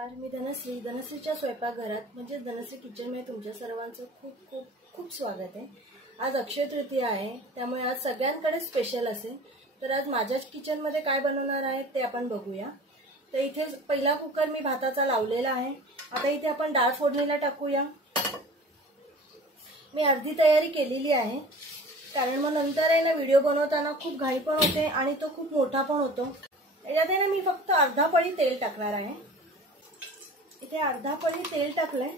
नमस्कार, मी धनश्रीच्या स्वयंपाकघरात म्हणजे धनश्री किचनमध्ये तुमच्या सर्वांचं खूप खूप खूप स्वागत आहे। आज अक्षय तृतीया आहे, त्यामुळे आज सगळ्यांकडे स्पेशल असेल। तर आज माझ्याच किचनमध्ये काय बनवणार आहे ते आपण बघूया। तर इथे पहिला कुकर मी भाताचा लावलेला आहे। आता इथे आपण डाळ फोडणीला टाकूया। मी अर्धी तयारी केलेली आहे, कारण मग नंतर आहे ना व्हिडिओ बनवताना खूप घाई पण होते आणि तो खूप मोठा पण होतो। याच्यात आहे ना मी फक्त अर्धा पळी तेल टाकणार आहे। इथे अर्धा पळी तेल टाकलंय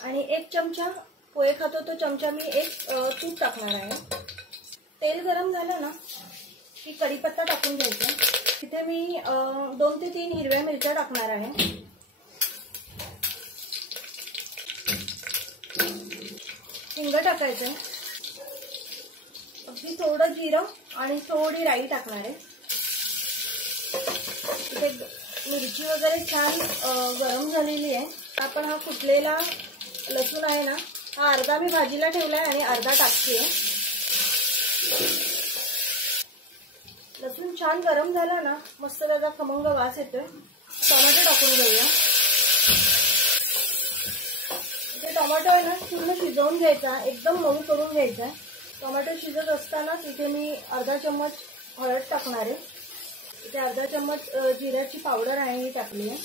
आणि एक चमचा पोहे खातो तो चमचा मी एक तूप टाकणार आहे। तेल गरम झालं ना की कढीपत्ता टाकून घ्यायचा। इथे मी 2 ते 3 हिरव्या मिरच्या टाकणार आहे। हिंग टाकायचं, अगदी थोडं जिरं आणि थोडी राई टाकणार आहे। इथे मिरची वगैरे छान गरम झालेली आहे। आपण हा कुटलेला लसूण आहे ना, हा अर्धा मी भाजीला ठेवलाय आणि अर्धा टाकते। लसूण छान गरम झाला ना, मस्त त्याचा खमंग वास येतोय। टोमॅटो टाकून घेऊया। इथे टोमॅटो आहे ना पूर्ण शिजवून घ्यायचा, एकदम मऊ करून घ्यायचा। टोमॅटो शिजत असताना इथे मी अर्धा चम्मच हळद टाकणार आहे। इथे अर्धा चम्मच जिऱ्याची पावडर आहे ही टाकली आहे।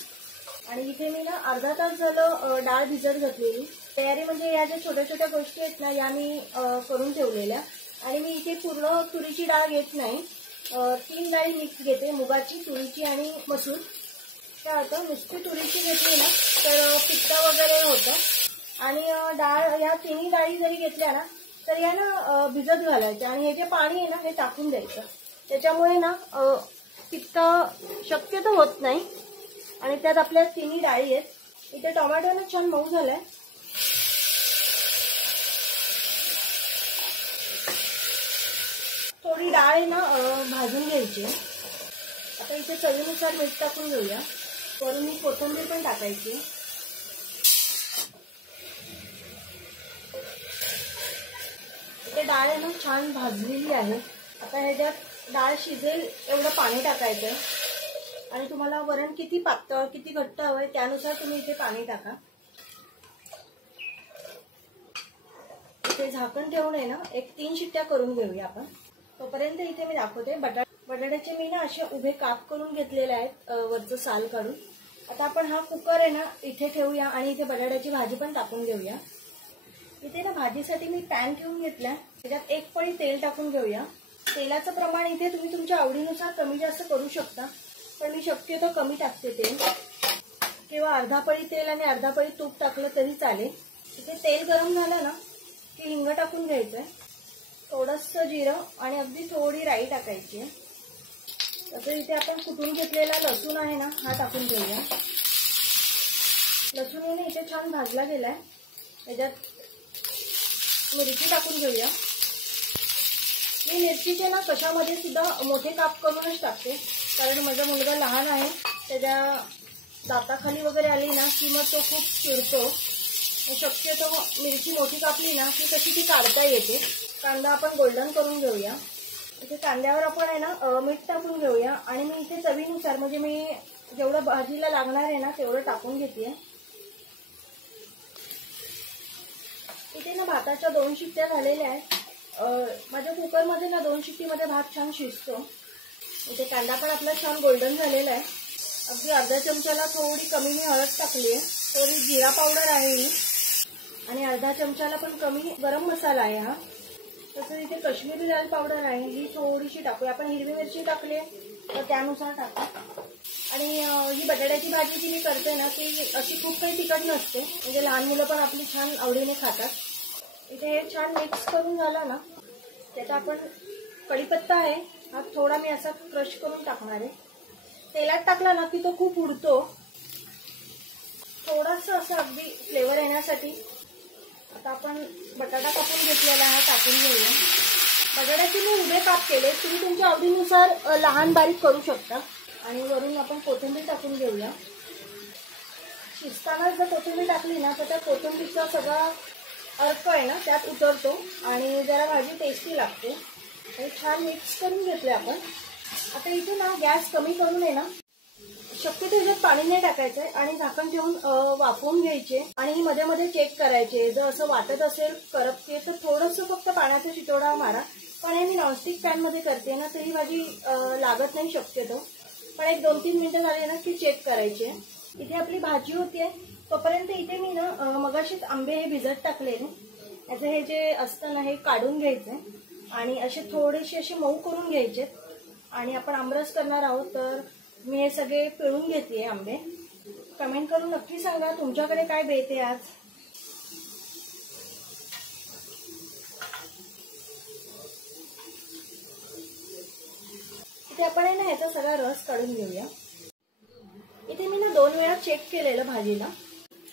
आणि इथे मी ना अर्धा तास झालं डाळ भिजत घातलेली। तयारी म्हणजे या ज्या छोट्या छोट्या गोष्टी आहेत ना, या मी करून ठेवलेल्या। आणि मी इथे पूर्ण तुरीची डाळ घेत नाही, 3 डाळी मिक्स घेते, मुगाची, तुरीची आणि मसूर। काय होतं, नुसती तुरीची घेतली ना तर पित्त वगैरे होतं। आणि डाळ या 3 डाळी जरी घेतल्या ना तर या ना भिजत घालायच्या आणि हे जे पाणी आहे ना हे टाकून द्यायचं। त्याच्यामुळे ना पित्त शक्यतो होत नाही आणि त्यात आपल्या 3 डाळी आहेत। इथे टोमॅटो ना छान मऊ झालाय। थोडी डाळ आहे ना भाजून घ्यायची। आता इथे चवीनुसार मीठ टाकून घेऊया। वरून मी कोथिंबीर पण टाकायची। इथे डाळ आहे ना छान भाजलेली आहे। आता ह्याच्यात डाळ शिजेल एवढं पाणी टाकायचं आणि तुम्हाला वरण किती पातळ किती घट्ट हवंय त्यानुसार तुम्ही इथे पाणी टाका। इथे झाकण ठेवून आहे ना एक 3 शिट्ट्या करून घेऊया आपण। तोपर्यंत इथे मी दाखवते बटाट्याचे मी ना असे उभे काप करून घेतलेले आहेत, वरचं साल काढून। आता आपण हा कुकर आहे ना इथे ठेवूया आणि इथे बटाट्याची भाजी पण टाकून घेऊया। इथे ना भाजीसाठी मी पॅन ठेवून घेतलाय, त्याच्यात 1 पळी तेल टाकून घेऊया। तेलाचं प्रमाण इथे तुम्ही तुमच्या आवडीनुसार कमी जास्त करू शकता, पण मी शक्यतो कमी टाकते तेल, किंवा अर्धा पळी तेल आणि अर्धा पळी तूप टाकलं तरी चालेल। इथे तेल गरम झालं ना की हिंग टाकून घ्यायचंय, थोडंसं जिरं आणि अगदी थोडी राई टाकायची। तसं इथे आपण कुटून घेतलेला लसूण आहे ना हा टाकून घेऊया। लसूण इथे छान भाजला गेलाय। त्याच्यात मिरची टाकून घेऊया। मी मिरचीचे ना कशामध्ये सुद्धा मोठे काप करूनच टाकते, कारण माझा मुलगा लहान आहे, त्याच्या दाताखाली वगैरे आली ना की मग तो खूप चिडतो। शक्यतो मिरची मोठी कापली ना की कशी ती काढता येते। कांदा आपण गोल्डन करून घेऊया। इथे कांद्यावर आपण आहे ना मीठ टाकून घेऊया आणि मी इथे चवीनुसार म्हणजे मी जेवढं भाजीला लागणार आहे ना तेवढं टाकून घेते। इथे ना भाताच्या 2 शिट्ट्या झालेल्या आहेत। माझ्या कुकरमध्ये ना 2 शिट्टीमध्ये भात छान शिजतो। इथे कांदा पण आपला छान गोल्डन झालेला आहे। अगदी अर्धा चमच्याला थोडी कमी मी हळद टाकली आहे, थोडी जिरा पावडर आहे ही, आणि अर्धा चमच्याला पण कमी गरम मसाला आहे हा। तसं इथे काश्मीरी लाल पावडर आहे, ही थोडीशी टाकूया। आपण हिरवी मिरची टाकली तर त्यानुसार टाका। आणि ही बटाट्याची भाजी जी मी करते ना ती अशी खूप काही तिखट नसते, म्हणजे लहान मुलं पण आपली छान आवडीने खातात। इथे हे छान मिक्स करून झालं ना, त्यात आपण कढीपत्ता आहे हा थोडा मी असा क्रश करून टाकणार आहे। तेलात टाकला ना की तो खूप उडतो, थोडासा असं अगदी फ्लेवर येण्यासाठी। आता आपण बटाटा कापून घेतलेला हा टाकून घेऊया। बटाट्याचे मी उभे काप केले, तुम्ही तुमच्या आवडीनुसार लहान बारीक करू शकता। आणि वरून आपण कोथिंबीर टाकून घेऊया। शिजताना जर कोथिंबीर टाकली ना तर त्या कोथिंबीरचा सगळा अर्क आहे ना त्यात उतरतो आणि जरा भाजी टेस्टी लागते। छान मिक्स करून घेतले आपण। आता इथे ना गॅस कमी करून आहे ना शक्यतो ह्याच्यात पाणी नाही टाकायचंय आणि झाकण ठेवून वाफवून घ्यायचे आणि मध्ये मध्ये चेक करायचे. जर असं वाटत असेल करपते तर थोडंसं फक्त पाण्याचा शितोडा मारा. पण हे मी नॉनस्टिक पॅन मध्ये करते ना, तर ही भाजी लागत नाही शक्यतो. पण एक 2-3 मिनिटं झाली ना की चेक करायचे. इथे आपली भाजी होतीये तोपर्यंत इथे मी ना मगाशीच आंबे हे भिजत टाकलेले. याचं हे जे असतं ना हे काढून घ्यायचंय आणि असे थोडेसे असे मऊ करून घ्यायचे. आणि आपण आमरस करणार आहोत तर मी हे सगळे पिळून घेते आंबे. कमेंट करून नक्की सांगा तुमच्याकडे काय बेत आहे आज. इथे आपण आहे ना ह्याचा सगळा रस काढून घेऊया. इथे मी ना 2 वेळा चेक केलेलं भाजीला,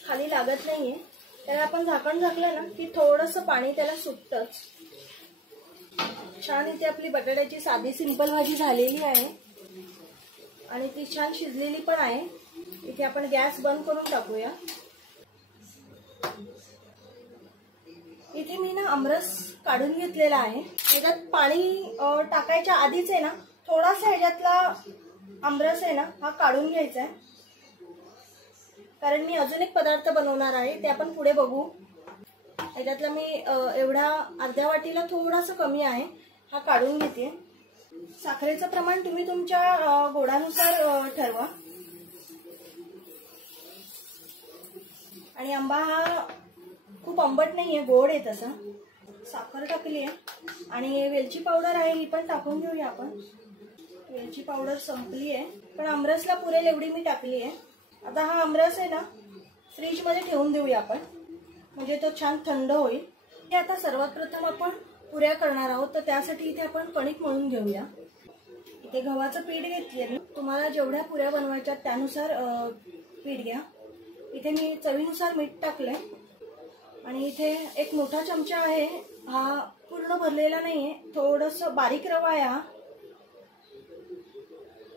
खाली लागत नाहीये. त्याला आपण झाकण झाकलं ना की थोडंसं पाणी त्याला सुटतंच. छान इथे आपली बटाट्याची साधी सिंपल भाजी झालेली आहे आणि ती छान शिजलेली पण आहे. इथे आपण गॅस बंद करून टाकूया. इथे मी ना आमरस काढून घेतलेला आहे. ह्याच्यात पाणी टाकायच्या आधीच आहे ना थोडासा ह्याच्यातला आमरस आहे ना हा काढून घ्यायचा आहे. कारण मी अजून एक पदार्थ बनवणार आहे ते आपण पुढे बघू. ह्याच्यातला मी एवढा अर्ध्या वाटीला थोडासा कमी आहे हा काढून घेते. साखरेचं प्रमाण तुम्ही तुमच्या गोडानुसार ठरवा. आणि आंबा हा खूप आंबट नाहीये, गोड आहे तसा. साखर टाकली आहे आणि वेलची पावडर आहे ही पण टाकून घेऊया आपण. वेलची पावडर संपली आहे पण आमरसला पुरेल एवढी मी टाकली आहे. आता हा आमरस आहे ना फ्रीज मध्ये ठेवून देऊया आपण, म्हणजे तो छान थंड होईल. हे आता सर्वात प्रथम आपण पुऱ्या करणार आहोत तर त्यासाठी इथे आपण कणिक मळून घेऊया. इथे गव्हाचं पीठ घेतले. तुम्हाला जेवढ्या पुऱ्या बनवायच्या त्यानुसार पीठ घ्या. इथे मी चवीनुसार मीठ टाकलंय आणि इथे एक मोठा चमचा आहे, हा पूर्ण भरलेला नाहीये, थोडंसं बारीक रवा आहे. हा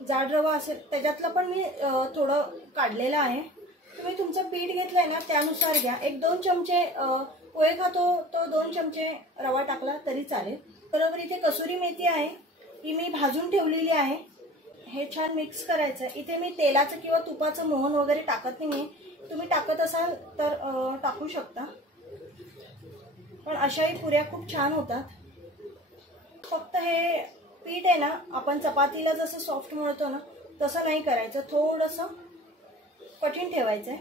जाड रवा असेल त्याच्यातलं पण मी थोडं काढलेलं आहे. तुम्ही तुमचं पीठ घेतलंय ना त्यानुसार घ्या. 1-2 चमचे पोहे खातो तो 2 चमचे रवा टाकला तरी चालेल. बरोबर इथे कसुरी मेथी आहे, ही मी भाजून ठेवलेली आहे. हे छान मिक्स करायचं. इथे मी तेलाचं किंवा तुपाचं मोहन वगैरे टाकत नाहीये. तुम्ही टाकत असाल तर टाकू शकता. पण अशाही पुऱ्या खूप छान होतात. फक्त हे पीठ आहे ना आपण चपातीला जसं सॉफ्ट मळतो ना तसं नाही करायचं, थोडंसं कठीण ठेवायचंय.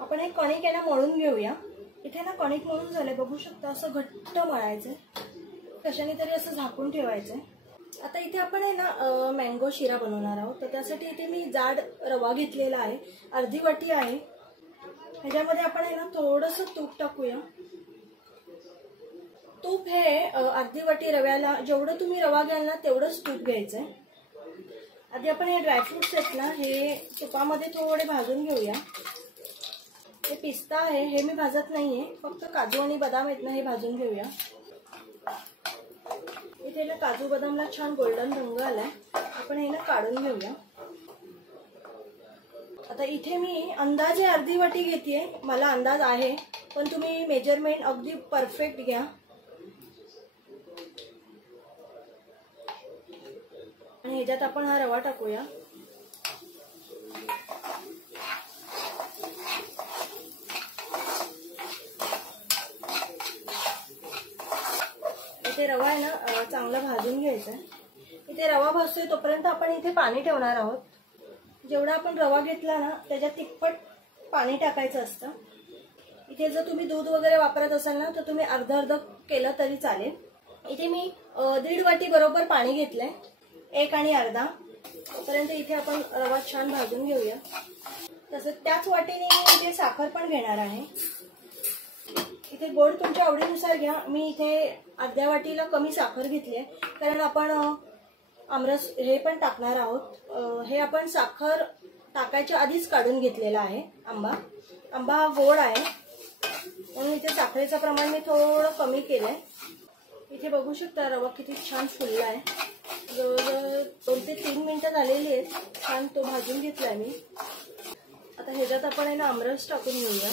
आपण हे कणिक आहे ना मळून घेऊया. इथे ना कणिक मळून झालंय बघू शकता. असं घट्ट मळायचंय, कशाने तरी असं झाकून ठेवायचंय. आता इथे आपण आहे ना मँगो शिरा बनवणार आहोत तर त्यासाठी इथे मी जाड रवा घेतलेला आहे, अर्धी वाटी आहे. ह्याच्यामध्ये आपण आहे ना थोडंसं तूप टाकूया. तूप हे अर्धी वाटी रव्याला जेवढं तुम्ही रवा घ्याल ना तेवढंच तूप घ्यायचंय. आधी आपण हे ड्रायफ्रुट्स आहेत ना हे तुपामध्ये थोडे भाजून घेऊया. हे पिस्ता आहे, हे मी भाजत नाहीये, फक्त काजू आणि बदाम आहेत ना हे भाजून घेऊया. इथे ना काजू बदामला छान गोल्डन रंग आलाय. आपण हे ना काढून घेऊया. आता इथे मी अंदाजे अर्धी वाटी घेतेय, मला अंदाज आहे पण तुम्ही मेजरमेंट अगदी परफेक्ट घ्या. आणि ह्याच्यात आपण हा रवा टाकूया. इथे रवा आहे ना चांगला भाजून घ्यायचा. इथे रवा भाजतोय तोपर्यंत आपण इथे पाणी ठेवणार आहोत. जेवढा आपण रवा घेतला ना त्याच्यात तिप्पट पाणी टाकायचं असतं. इथे जर तुम्ही दूध वगैरे वापरत असाल ना तर तुम्ही अर्ध केलं तरी चालेल. इथे मी 1.5 वाटी बरोबर पाणी घेतलंय, 1 आणि अर्धा. तोपर्यंत इथे आपण रवा छान भाजून घेऊया. तसं त्याच वाटीने मी इथे साखर पण घेणार आहे. इथे गोड तुमच्या आवडीनुसार घ्या. मी इथे अर्ध्या वाटीला कमी साखर घेतली आहे कारण आपण आमरस हे पण टाकणार आहोत. हे आपण साखर टाकायच्या आधीच काढून घेतलेला आहे. आंबा हा गोड आहे म्हणून इथे साखरेचं प्रमाण मी थोडं कमी केलंय. इथे बघू शकता रवा किती छान फुलला आहे. जवळजवळ 2 ते 3 मिनिटं झालेली आहेत. छान तो भाजून घेतलाय मी. आता ह्याच्यात आपण आहे ना आमरस टाकून घेऊया.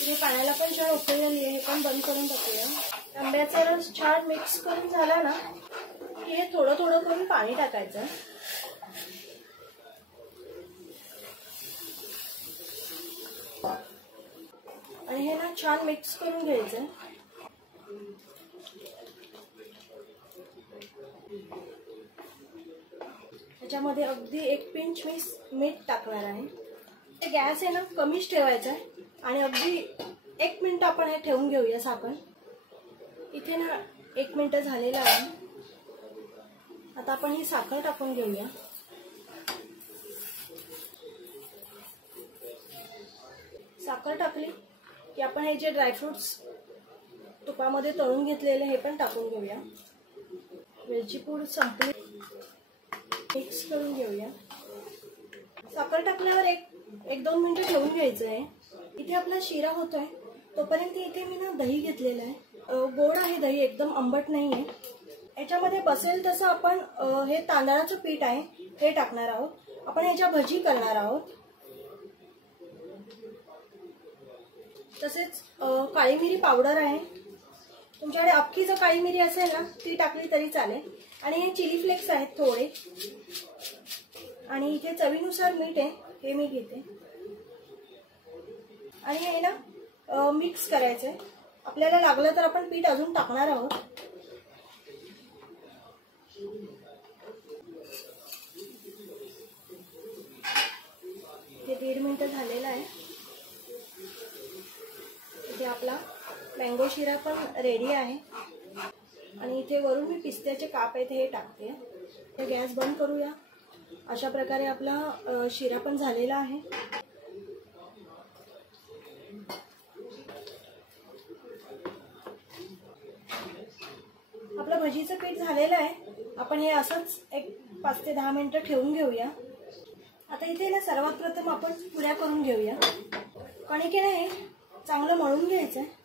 इथे पाण्याला पण छान उकळी आली आहे, हे पण बंद करून टाकूया. आंब्याचा रस छान मिक्स करून झाला ना की हे थोडं थोडं करून पाणी टाकायचं आणि हे ना छान मिक्स करून घ्यायचं. त्याच्यामध्ये अगदी 1 पिंच मीठ टाकणार आहे. गॅस आहे ना कमीच ठेवायचा आहे आणि अगदी 1 मिनिट आपण हे ठेवून घेऊया झाकण. इथे ना 1 मिनिट झालेलं आहे. आता आपण ही साखर टाकून घेऊया. साखर टाकली की आपण हे जे ड्रायफ्रुट्स तुपामध्ये तळून घेतलेले हे पण टाकून घेऊया. वेलची पूड संपली, मिक्स करून घेऊया. साखर टाकल्यावर 1-2 मिनिटं ठेवून घ्यायचं आहे. इथे आपला शिरा होतोय तोपर्यंत इथे मी ना दही घेतलेलं आहे. गोड आहे दही, एकदम आंबट नाही आहे. याच्यामध्ये बसेल तसं आपण हे तांदळाचं पीठ आहे हे टाकणार आहोत. आपण ह्याच्या भजी करणार आहोत. तसेच काळी मिरी पावडर आहे. तुमच्याकडे अख्खी जर काळी मिरी असेल ना ती टाकली तरी चालेल. आणि हे चिली फ्लेक्स आहेत थोडे. आणि इथे चवीनुसार मीठ आहे, हे मी घेते. आणि हे ना मिक्स करायचं आहे. आपल्याला लागलं तर आपण पीठ अजून टाकणार आहोत. हे 1.5 मिनिटं झालेलं आहे. इथे आपला मँगो शिरा पण रेडी आहे. आणि इथे वरून मी पिस्त्याचे काप आहेत हे टाकते. तर गॅस बंद करूया. अशा प्रकारे आपला शिरा पण झालेला आहे. आपलं भजीचं पीठ झालेलं आहे. आपण हे असंच 5 ते 10 मिनिटं ठेवून घेऊया. आता इथे ना सर्वात प्रथम आपण पुऱ्या करून घेऊया. कणिकेला हे चांगलं मळून घ्यायचं आहे.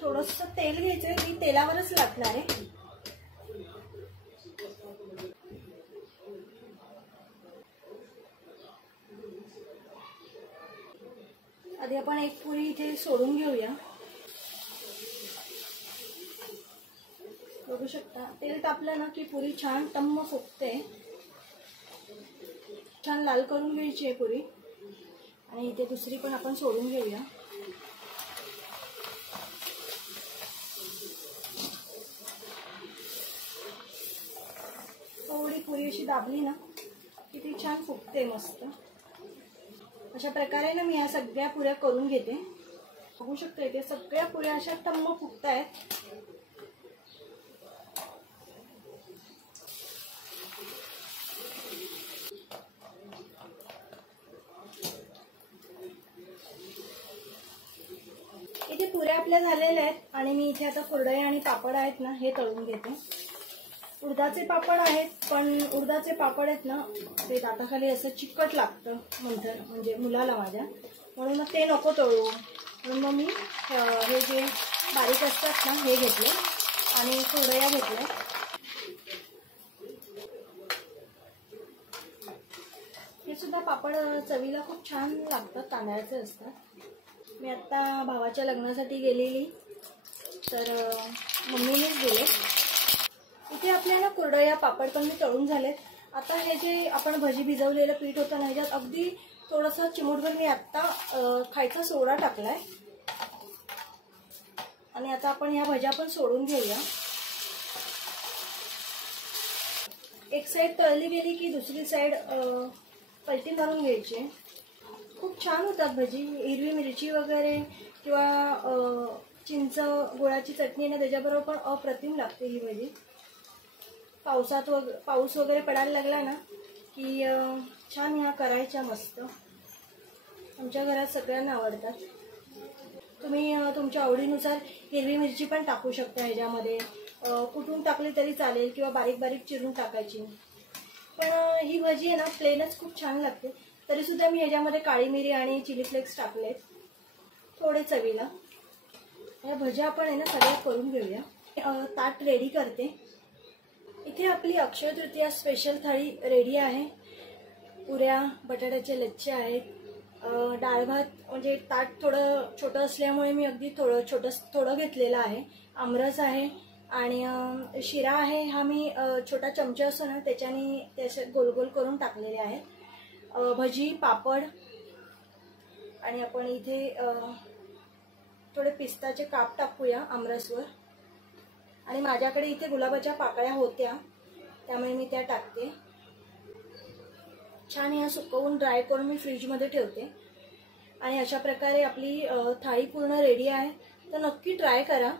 थोडंसं तेल घ्यायचंय, मी तेलावरच लाटणार आहे. आधी आपण एक पुरी इथे सोडून घेऊया. बघू शकता तेल तापलं ना की पुरी छान टम्म फुगते. छान लाल करून घ्यायची आहे पुरी. आणि इथे दुसरी पण आपण सोडून घेऊया. थोडी पुरी अशी दाबली ना की ती छान फुगते मस्त. अशा प्रकारे ना मी ह्या सगळ्या पुऱ्या करून घेते. बघू शकता इथे सगळ्या पुऱ्या अशा टम्म फुगतायत. इथे पुऱ्या आपल्या झालेल्या आहेत. आणि मी इथे आता कुरडई आणि पापड आहेत ना हे तळून घेते. उडदाचे पापड आहेत, पण उडदाचे पापड आहेत ना ते दाताखाली असं चिकट लागतं म्हणजे मुलाला माझ्या, म्हणून ते नको तळू. म्हणून मग मी हे जे बारीक असतात ना हे घेतले आणि कुरडया घेतल्या. हे सुद्धा पापड चवीला खूप छान लागतात, तांदळाचे असतात. मी आत्ता भावाच्या लग्नासाठी गेलेली तर मम्मीनेच गेले. इथे आपल्याला कुरडया पापड पण मी तळून झालेत. आता हे जे आपण भजी भिजवलेलं पीठ होतं ना ह्याच्यात अगदी थोडंसं चिमूटभर मी आत्ता खायचा सोडा टाकलाय. आणि आता आपण ह्या भज्या पण सोडून घेऊया. एक साईड तळली गेली की दुसरी साईड पलटी मारून घ्यायची. खूप छान होतात भजी. हिरवी मिरची वगैरे किंवा चिंच गुळाची चटणी ना त्याच्याबरोबर पण अप्रतिम लागते ही भजी. पाऊस वगैरे पडायला लागला ना की छान ह्या करायच्या मस्त. आमच्या घरात सगळ्यांना आवडतात. तुम्ही तुमच्या आवडीनुसार हिरवी मिरची पण टाकू शकता ह्याच्यामध्ये. कुटून टाकली तरी चालेल किंवा बारीक बारीक चिरून टाकायची. पण ही भजी आहे ना प्लेनच खूप छान लागते. तरीसुद्धा मी ह्याच्यामध्ये काळी मिरी आणि चिली फ्लेक्स टाकलेत थोडे चवीला. या भज्या आपण आहे ना सगळ्या करून घेऊया. ताट रेडी करते. इथे आपली अक्षय तृतीया स्पेशल थाळी रेडी आहे. पुऱ्या, बटाट्याचे लच्छे आहेत, डाळ भात म्हणजे ताट थोडं छोटं असल्यामुळे मी अगदी थोडं घेतलेलं आहे. आमरस आहे आणि शिरा आहे. हा मी छोटा चमचा असतो ना त्याच्याने ते असे गोल गोल करून टाकलेले आहेत. भजी, पापड आणि आपण इथे थोडे पिस्ताचे काप टाकूया आमरसवर. आणि माझ्याकडे इथे गुलाबाच्या पाकळ्या होत्या त्यामुळे मी त्या टाकते. छान ह्या सुकवून ड्राय करून मी फ्रीजमध्ये ठेवते. आणि अशा प्रकारे आपली थाळी पूर्ण रेडी आहे. तर नक्की ट्राय करा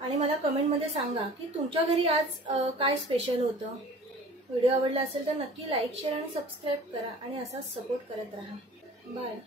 आणि मला कमेंटमध्ये सांगा की तुमच्या घरी आज काय स्पेशल होतं. व्हिडिओ आवडला असेल तर नक्की लाईक, शेअर आणि सबस्क्राईब करा आणि असाच सपोर्ट करत राहा. बाय.